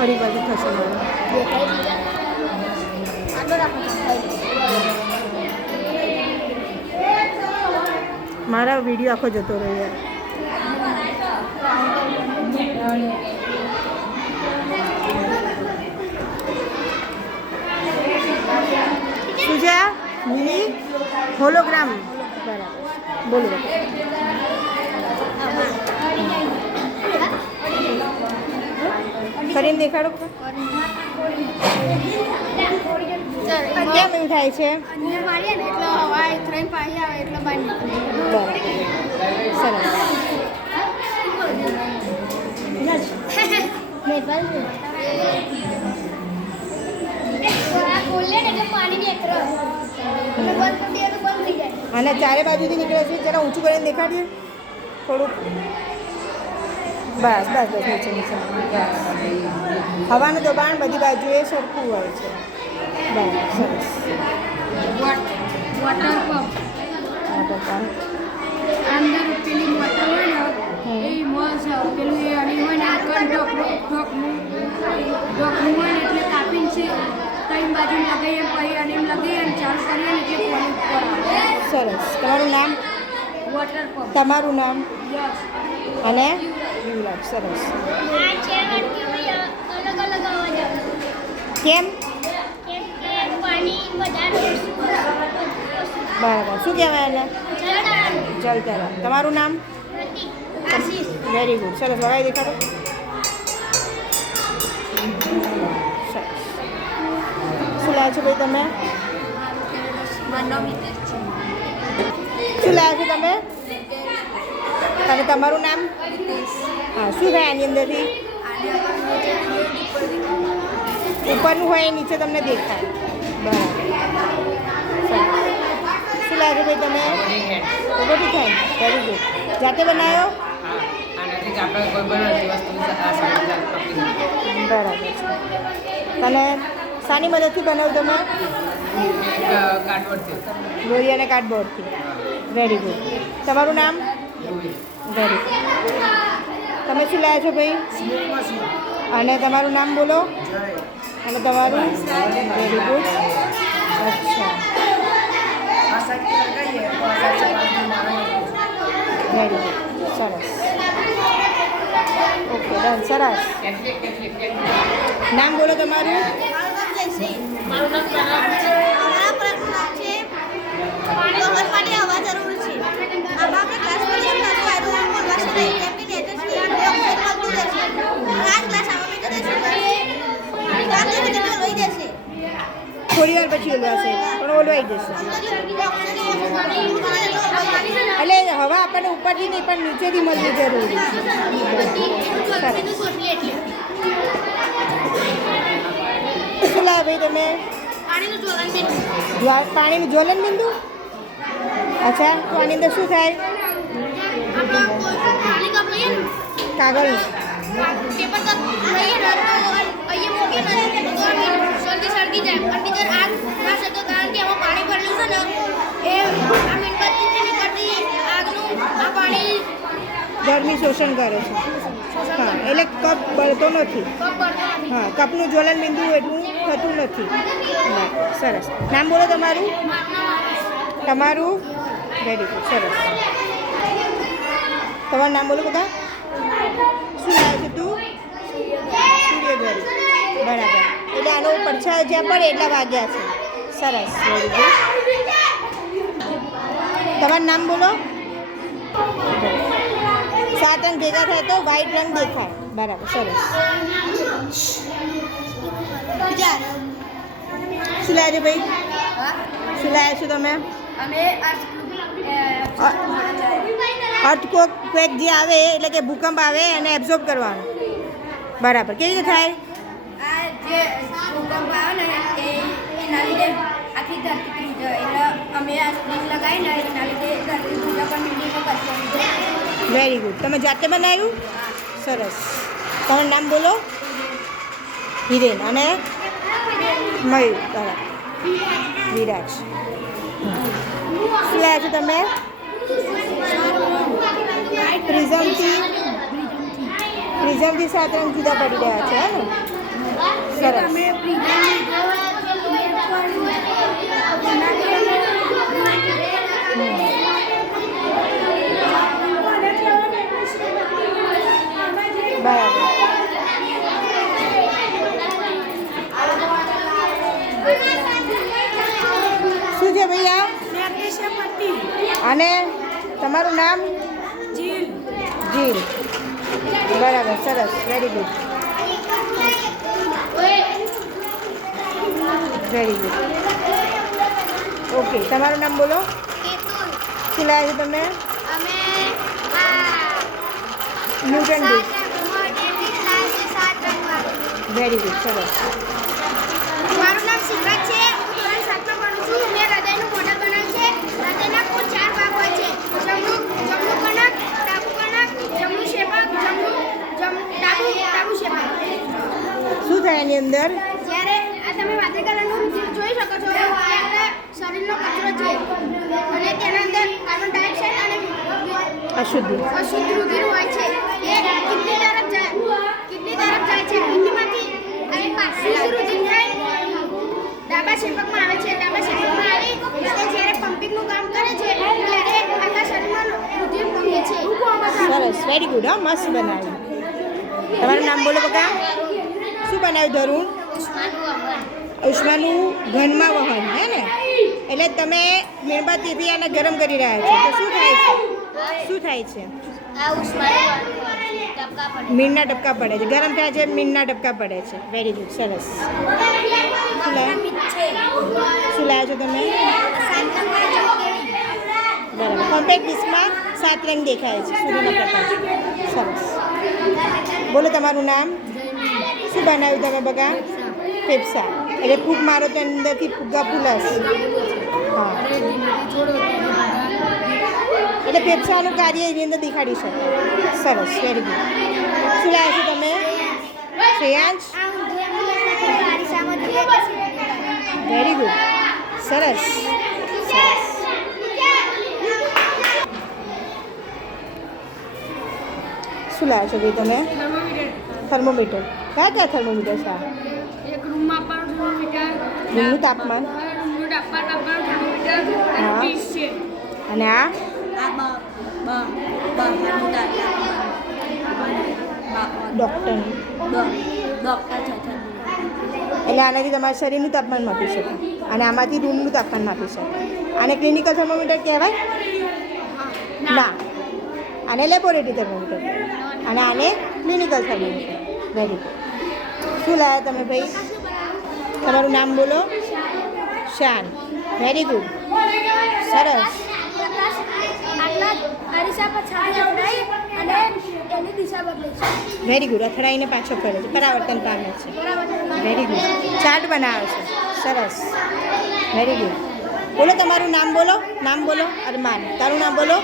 ફરી બાજુ થશે મારા વિડીયો આખો જતો રહ્યો યાર. શું છે આ મિની હોલોગ્રામ? બરાબર, બોલો. કરીને દેખાડો. કેમ એવું થાય છે? અને ચારે બાજુથી નીકળે છે. જરા ઊંચું કરીને દેખાડીએ થોડુંક. બસ બસ બસ, નીચે નીચે. હવાનું દબાણ બધી બાજુએ સરખું હોય છે. બરાબર, સરસ. વોટર પંપ અંદર પેલી મોટર હોય ને એ મોસ પેલું એ અણી હોય ને આગળ ઢોકનું હોય ને એટલે કાપીને છે ત્રણ બાજુ લગાવીએ પછી અણીમ લગાવીએ અને ચાલુ કરીએ ને એટલે પાણી ઉપર આવે. સરસ. તમારું નામ? Water pump. તમારું નામ? યસ. અને યુવરાજ. સરસ. કેમ? બરાબર. શું કહેવાય એને? જલતરણ. તમારું નામ? Very good. સરસ. લગાવી દેખાડો. સરસ. શું લાવ્યા છો ભાઈ તમે? શું લાવ્યા છો તમે? અને તમારું નામ? હા. શું થાય આની અંદરથી? ઉપરનું હોય નીચે તમને દેખાય. બરાબર. શું લાગે ભાઈ તમે? રોબોટિક થાય. Very good. જાતે બનાવ્યો? બરાબર છે. અને શાની મદદથી બનાવ્યું તમે? દોરી અને કાર્ડબોર્ડથી. Very good. તમારું નામ? Very good. તમે શું લાવ્યા છો ભાઈ? અને તમારું નામ બોલો. અને તમારું? Very good. અચ્છા, વેરી ગુડ. સરસ. Okay, done. સરસ. નામ બોલો તમારું. થોડી વાર પછી ઓલવાશે પણ ઓલવાઈ જશે. એટલે હવા આપણને ઉપરથી નહીં પણ નીચેથી મળવી જરૂરી છે. શું લાવે ભાઈ તમે? પાણીનું જ્વલન બિંદુ. અચ્છા, તો આની અંદર શું થાય? કાગળ સળગી જાય પણ બીજર આગ ના શકે કારણ કે એમાં પાણી ભરેલું છે ને એ આ મીણબત્તીથી નીકળતી આગનું આ પાણી ગરમી શોષણ કરે છે. હા, એટલે કપ બળતો નથી. હા, કપનું જ્વલન બિંદુ એટલું થતું નથી. સરસ. નામ બોલો તમારું. તમારું? Very good. સરસ. તમારું નામ બોલો બધા. શું લાવે છે તું? સૂર્યધ્વરી. બરાબર. એટલે આનો પડછાયો જ્યાં પડે એટલા વાગ્યા છે. સરસ. Very good. તમારું નામ બોલો. 7 રંગ ભેગા થાય તો વ્હાઈટ રંગ દેખાય. બરાબર. સરસ. શું લાવે છે ભાઈ? શું લાવે છો તમે? અર્થક્વેક જે આવે એટલે કે ભૂકંપ આવે એને એબ્ઝોર્બ કરવાનું. બરાબર. કેવી રીતે થાય? જે ભૂકંપ આવે ને એના લીધે આખી ધરતી ત્રીજ એટલે અમે આ સ્પ્રિંગ લગાવીને એના લીધે ધરતી ત્રીજા પણ બિલ્ડિંગમાં કરશે. Very good. તમે જાતે બનાવ્યું? સરસ. તમારું નામ બોલો. હિરેન. અને મયુર. બરાબર. વિરાજ. શું લાવ્યા છો તમે? પ્રિઝમથી 7 રંગ જુદા પડી રહ્યા છે. હે ને? સરસ. અમે પ્રીમિયમ લીધો બરાબર. શું છે ભૈયા? અને તમારું નામ? જીલ. બરાબર, સરસ, very good, very good. Okay, તમારું નામ બોલો. શું લાવ્યા છો તમે? અમે આ ન્યૂટન ડીશ. સાત રંગમાં. વેરી ગુડ, સરસ. મારું નામ સિદ્ધાર્થ છે. હું ધોરણ 7માં ભણું છું. મેં હૃદયનું મોડલ બનાવ્યું છે. હૃદયના કુલ 4 ભાગ હોય છે. જમણું કણક, ડાબું કણક, જમણું શેપક, ડાબું શેપક. શું થાય એની અંદર? જ્યારે આ તમે વાદળી કલરનું જોઈ શકો છો એ આપણા શરીરનો કચરો છે અને તેના અંદર કાર્બન ડાયોક્સાઇડ અને અશુદ્ધ. અશુદ્ધ રુધિર હોય છે. એ કિડની તરફ જાય છે. કિડનીમાંથી અહીં પાછું રુધિર જાય ડાબા શેપકમાં આવે છે. ડાબા શેપકમાં આવી તે જ્યારે પમ્પિંગનું કામ કરે છે ત્યારે આખા શરીરમાં રુધિર પંપે છે. સરસ, વેરી ગુડ. હા, મસ્ત બનાવ્યું. તમારું નામ બોલો બકા. શું બનાવ્યું ધરુણ? ઉષ્માનું ઘનમાં વહન, હે ને? એટલે તમે મીણબત્તીથી આને ગરમ કરી રહ્યા છો તો શું થાય છે? શું થાય છે? આ ઉષ્માનું ટપકા પડે. મીણના ટપકા પડે છે. ગરમ થયા છે, મીણના ટપકા પડે છે. વેરી ગુડ, સરસ. શું લાવ્યા છો તમે? બરાબર. કોમ્પેક્ટ ડિસ્કમાં 7 રંગ દેખાય છે સૂર્યના પ્રકાશ. સરસ. બોલો તમારું નામ. શું બનાવ્યું તમે બગા? ફેફસા. એટલે ફૂગ મારો તો અંદરથી ફુગ્ગા ફૂલાશે. હા, એટલે ફેફસાનું કાર્ય એની અંદર દેખાડી શકે. સરસ, વેરી ગુડ. શું લાવ્યા છો તમે? શ્રેયાંશ. વેરી ગુડ, સરસ, સરસ. શું લાવ્યા છો ભાઈ તમે? થર્મોમીટર. કયા કયા થર્મોમીટર છે આ? એક રૂમમાં આપવાનું થર્મોમીટર, રૂમનું તાપમાન. રૂમનું આપવાનું થર્મોમીટર અને હા. 30 છે. અને આ ડૉક્ટરનું. એટલે આનાથી તમારા શરીરનું તાપમાન માપી શકે અને આમાંથી રૂમનું તાપમાન માપી શકે. આને ક્લિનિકલ થર્મોમીટર કહેવાય? ના, આને લેબોરેટરી થર્મોમીટર અને આને ક્લિનિકલ થર્મોમીટર. Very good. શું લાવ્યા તમે ભાઈ? તમારું નામ બોલો. શાન. વેરી ગુડ, સરસ. Very good. અથડાઈને પાછો ફરે છે, પરાવર્તન પામે છે. Very good. ચાર્ટ બનાવે છે. સરસ, વેરી ગુડ. બોલો તમારું નામ બોલો. નામ બોલો. અરમાન. તારું નામ બોલો.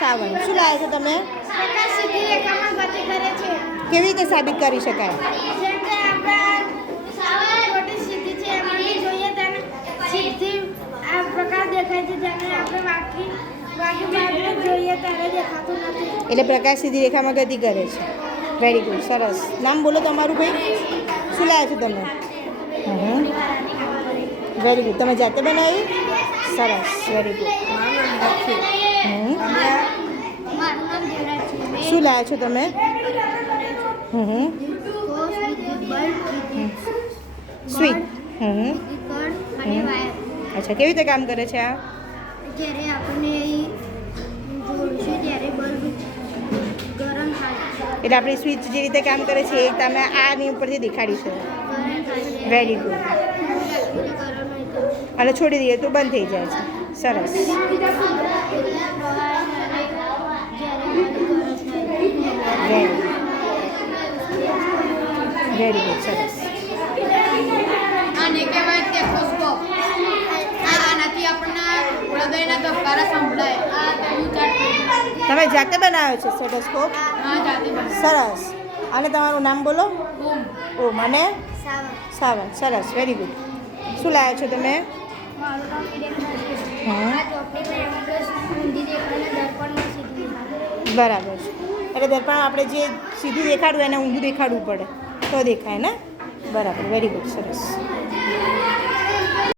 સાવન. શું લાવ્યા છો તમે? પ્રકાશ સીધી રેખામાં ગતિ કરે છે. કેવી રીતે સાબિત કરી શકાય? જેમ કે આપણા ખોટી સીધી છે એમાંથી જોઈએ તેને સીધી આ પ્રકાર દેખાય છે જેને આપણે વાકી બાજુ જોઈએ ત્યારે દેખાતું નથી. એટલે પ્રકાશ સીધી રેખામાં ગતિ કરે છે. વેરી ગુડ, સરસ. નામ બોલો તમારું ભાઈ. શું લાવ્યા છો તમે? Very good. તમે જાતે બનાવી? સરસ, વેરી ગુડ. મારું નામ દેવરાજ છે. શું લાવ્યા છો તમે? સ્વીટ. અને વાયર અચ્છા, કેવી રીતે કામ કરે છે આ? જ્યારે આપણે જોડશું ત્યારે બલ્બ ગરમ થાય છે. એટલે આપણી સ્વિચ જે રીતે કામ કરે છે એ તમે આની ઉપરથી દેખાડી છે. ગરમ થાય છે. Very good. ગરમ નહીં થાય. અને છોડી દઈએ તો બંધ થઈ જાય છે. સરસ, વેરી ગુડ, સરસ. આને કહેવાય સ્ટેથોસ્કોપ. આનાથી આપણને હૃદયના ધબકારા સંભળાય. આ તેનું ચાર્ટ. તમે જાતે બનાવ્યો છે સ્ટેથોસ્કોપ? હા, જાતે બનાવ્યું. સરસ. અને તમારું નામ બોલો. ઓમ. ઓ મને સાવન. સરસ, વેરી ગુડ. શું લાવ્યા છો તમે? મારું નામ વિરેક છે. હા, આ ચોપડીને એમ્બ્રેસ ઊંધી દેખાઈને દર્પણમાં સીધી દેખાય. બરાબર છે. એટલે દર્પણ આપણે જે સીધું દેખાડવું એને ઊંધું દેખાડવું પડે તો દેખાય ને? બરાબર, વેરી ગુડ, સરસ.